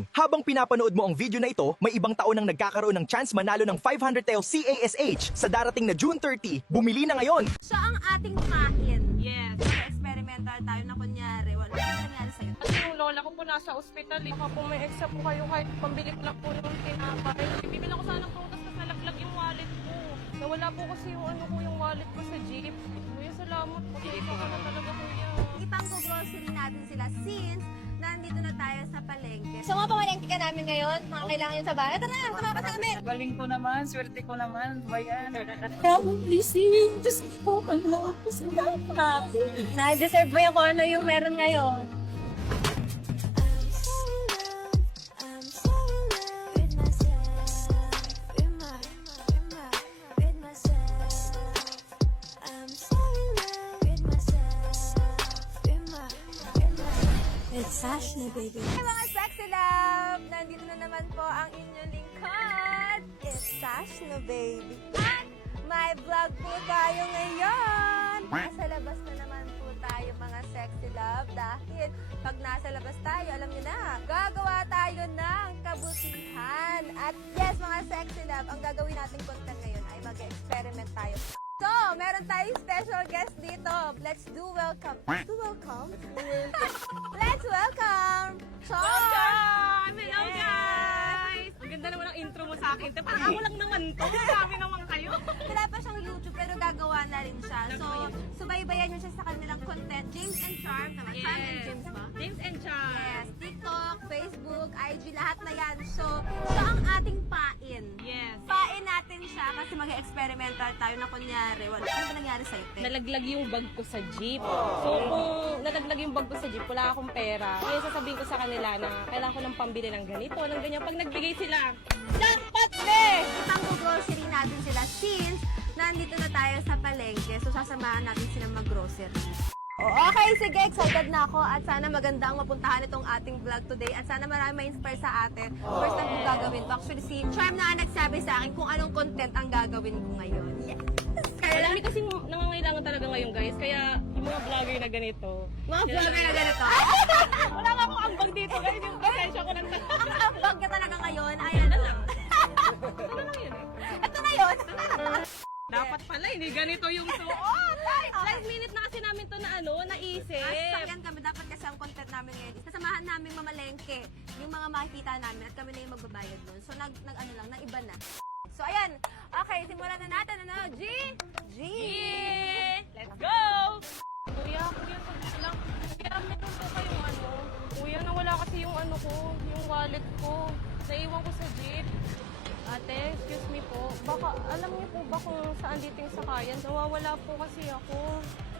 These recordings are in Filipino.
ngayon. Habang pinapanood mo ang video na ito, may ibang tao nang nagkakaroon ng chance manalo ng 500 tael CASH sa darating na June 30. Bumili na ngayon! Siya ang ating kain. Yes. Experimental tayo na kunyari. Wala nang nangyari sa'yo. Kasi yung lola ko po nasa ospital. Baka po may extra po kayo kahit pambili ko lang po ng tinapay. Bibili ko sana ng prutas kasi nalaglag yung wallet ko. Nawala po kasi yung yung wallet ko sa jeep. Kuya, salamat po. Hindi ko na talaga kuya. Ipang-grocery natin sila since nandito na tayo sa palengke. So mga pamalengke ka namin ngayon, mga kailangan yun sa bahay. Tara na, tama ka sa amin. Galing ko naman, swerte ko naman, bayan. Na-deserve mo yung kung ano yung meron ngayon. It's Ashley, baby. Hey mga sexy love! Nandito na naman po ang inyong lingkod. It's Sashno, baby. At may vlog po tayo ngayon. Nasa labas na naman po tayo mga sexy love dahil pag nasa labas tayo, alam niyo na, gagawa tayo ng kabutihan. At yes mga sexy love, ang gagawin nating content ngayon ay mag-experiment tayo. So, meron tayong special guest dito. Let's do welcome. Let's welcome. Let's welcome. Char! Welcome! Hello Yes. guys! Ang ganda naman ang intro mo sa akin. Parang ako lang naman to. Marami naman kayo. Wala pa siyang YouTube pero gagawa na rin siya. So, subaybayan niyo siya sa kanilang content. James and Charm. Tama? Charm and James ba? James and Char. Yes. TikTok, Facebook, IG, lahat na yan. So, siya ang ating pain. Yes. Pain natin siya kasi mag-experimental tayo na kunyari. Ano ba nangyari sa'yo, te? Nalaglag yung bag ko sa jeep. So, kung nalaglag yung bag ko sa jeep, wala akong pera. Kaya sasabihin ko sa kanila na kailangan ko ng pambili ng ganito, ng ganyan. Pag nagbigay sila, jackpot be! Ipang-grocery natin sila since nandito na tayo sa palengke. So, sasamahan natin sila mag-grocery. Okay, sige, excited na ako at sana maganda ang mapuntahan itong ating vlog today at sana marami ma-inspire sa atin. First time kong gagawin to. Actually, si Charm na ang nagsabi sa akin kung anong content ang gagawin ko ngayon. Yes! Marami kasing nangangailangan talaga ngayon guys, kaya yung mga vlogger na ganito. Mga vlogger na ganito. Wala nga akong ambag dito guys, yung pasensya ko lang talaga. Ang ambag ka talaga ngayon. Ayan. Ano lang yun eh. Ito na yun. Dapat pala, hindi ganito yung suot. Last minute na kasi namin to na naisip. Sakyan kami. Dapat kasi ang content namin ngayon is kasamahan namin mamalengke yung mga makikita namin at kami na yung magbabayad nun. So, nag-iba na. So, ayan. Okay, simulan na natin. G! G! Let's go! Kuya, sabi lang. Kuya, meron po kayong Kuya, nawala kasi yung yung wallet ko. Naiwan ko sa jeep. Ate, excuse me po. Baka, alam niyo po ba kung saan dito yung sakayan? Nawawala po kasi ako.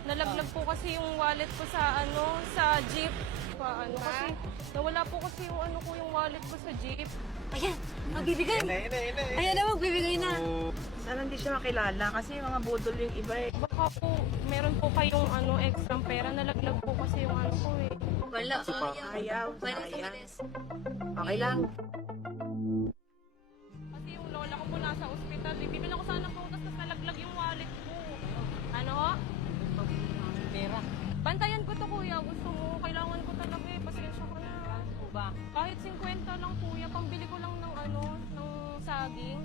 Nalaglag po kasi yung wallet ko sa sa jeep. Kasi nawala po kasi yung wallet ko sa jeep. Ayan, magbibigay. Ayan na, magbibigay na. Sana hindi siya makilala kasi yung mga budol yung iba eh. Baka po, meron po kayong extra pera. Nalaglag po kasi yung ko eh. Wala. Ayaw, Pwede sayang. tumalis. Okay lang. Kasi yung lola ko po nasa ospital. Bibili ko sana ng prutas tapos nalaglag yung wallet ko. Ano ho? Pera. Bantayan ko to kuya. Gusto mo? Kailangan ko talaga eh. Pasensya ko na. Ba? Kahit 50 lang kuya. Pambili ko lang ng ng saging.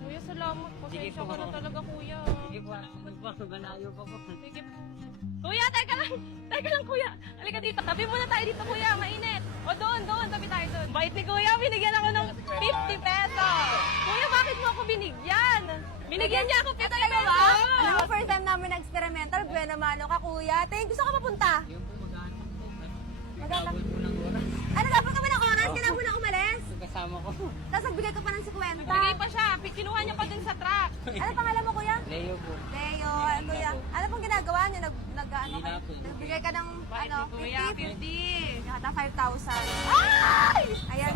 Kuya, salamat. Pasensya ko na talaga kuya. Sige pa, malayo pa po. Sige. Kuya, teka lang. Teka lang kuya. Halika dito. Tabi muna tayo dito kuya. Mainit. O doon. Tabi tayo doon. Bait ni kuya. Binigyan ako ng 50 pesos. Kuya, bakit mo ako binigyan? Binigyan niya ako 50 pesos. Alam mo, first time namin na-experimental. Buena mano ka, kuya. Thank you. Saan ka papunta? Yung po maghanap po. Maghanap. Tawag mo ng oras. Ano, dapat kami ng oras? Kailangan mo na umalis. Yung kasama ko. Tapos nagbigay ka pa ng 50. Bigay pa siya. Kinuha niya pa dun sa truck. Ano pangalan mo, kuya? Leo po. Leo, kuya. Ano pong ginagawa niyo? Hindi na po. Nagbigay ka ng, Bait ni kuya. 50. Yata 5,000. Ay! Ayan.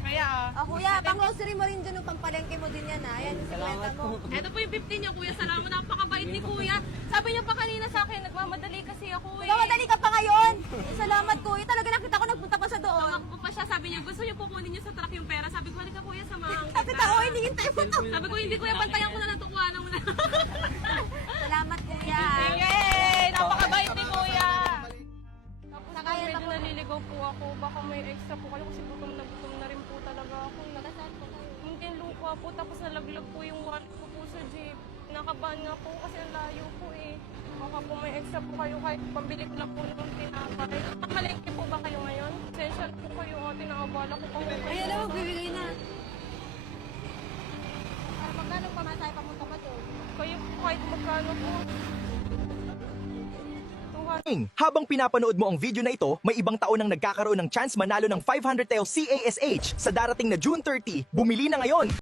Kaya Oh, kuya, pang-grocery mo rin dyan, yung pampalengke mo din yan, ha? Ayan, yung 50 mo. Ito po yung 50 niya, kuya. Salamat. Napakabait ni kuya. Sabi niya pa kanina sa akin, nagmamadali kasi ako eh. Nagmamadali ka pa ngayon. Salamat, kuya. Talaga nakita ko, nagpunta pa sa doon. Tumakbo pa siya. Sabi niya, gusto niyo kukunin niyo sa truck yung pera. Sabi ko, halika kuya, samahan Sabi kita. tao, hindi hintay mo to. Sabi ko, hindi kuya, bantayan ko na lang. Tukuhanan mo na. Salamat, kuya. Yay! Napakabait ni kuya. Tapos Sakayan medyo ako. naliligaw po ako. Baka may extra po kayo kasi gutom na po, tapos nalaglag po yung wallet ko po sa jeep. Nakabahan nga po kasi ang layo po eh. Baka po may extra po kayo kahit pambili ko lang po ng tinapay. Nakamalengke po ba kayo ngayon? Essential po kayo ate, nakabala ko pa po. Ay, alam mo, bibigay na. Magkano pamatay pamunta pa to? Kayo po kahit magkano po. Habang pinapanood mo ang video na ito, may ibang tao nang nagkakaroon ng chance manalo ng 500 TEL CASH sa darating na June 30. Bumili na ngayon!